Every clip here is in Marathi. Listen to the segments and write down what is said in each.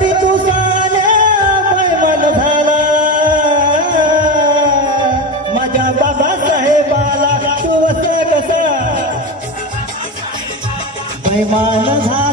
तरी तू साल्या झाला. माझ्या बाबासाहेबाला तू असा कसा? बैमान झाला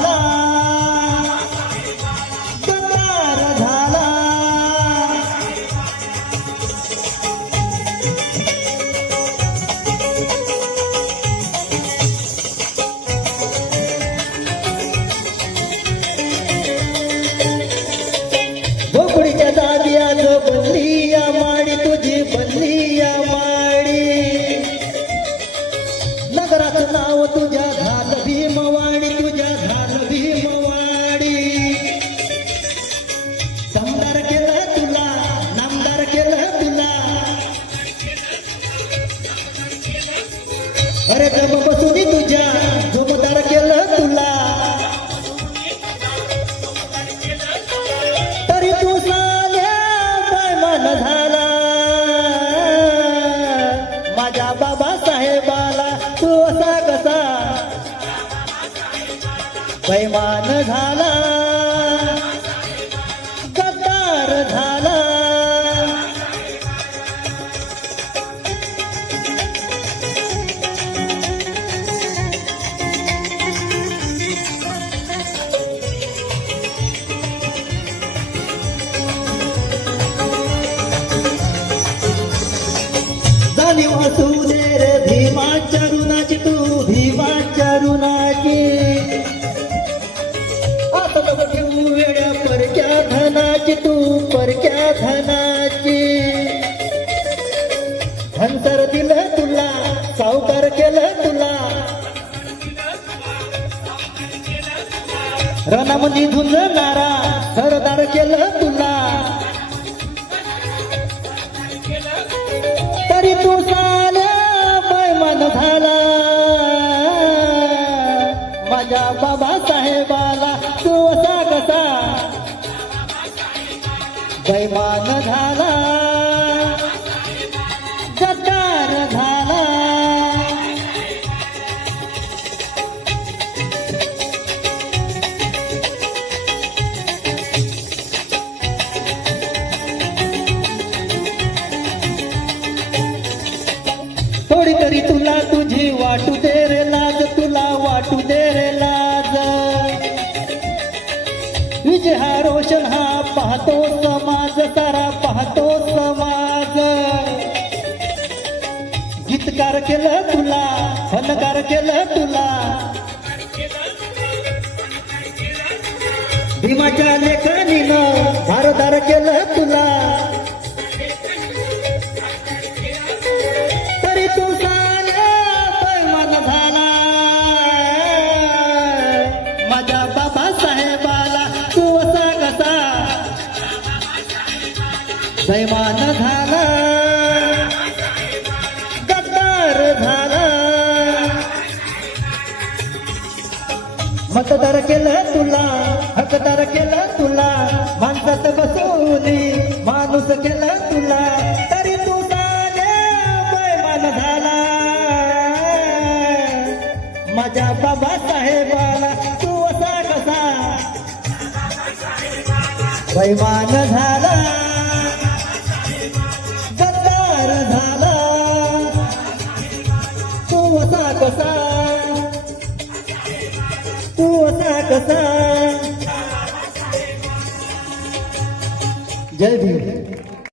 बैमान झाला. धनतर दिलं तुला सावकार केलं तुला. रणामध्ये झुंजणारा सरदार केलं तुला. तरी तू साल्या बैमान झाला. माझ्या बाबा विजय हा रोशन हा पाहतो समाज सारा पाहतो समाज. गीतकार केलं तुला फनकार केलं तुला. भीमाच्या लेखनीनं भारदार केलं बैमान झाला गद्दार झाला. मतदार केलं तुला हकदार केलं तुला माणसात बसवून माणूस केलं तुला तरी तू साल्या बैमान झाला. माझ्या बाबासाहेबाला तू असा कसा? बैमान झाला. असा कसा? तू असा कसा? जय भीम.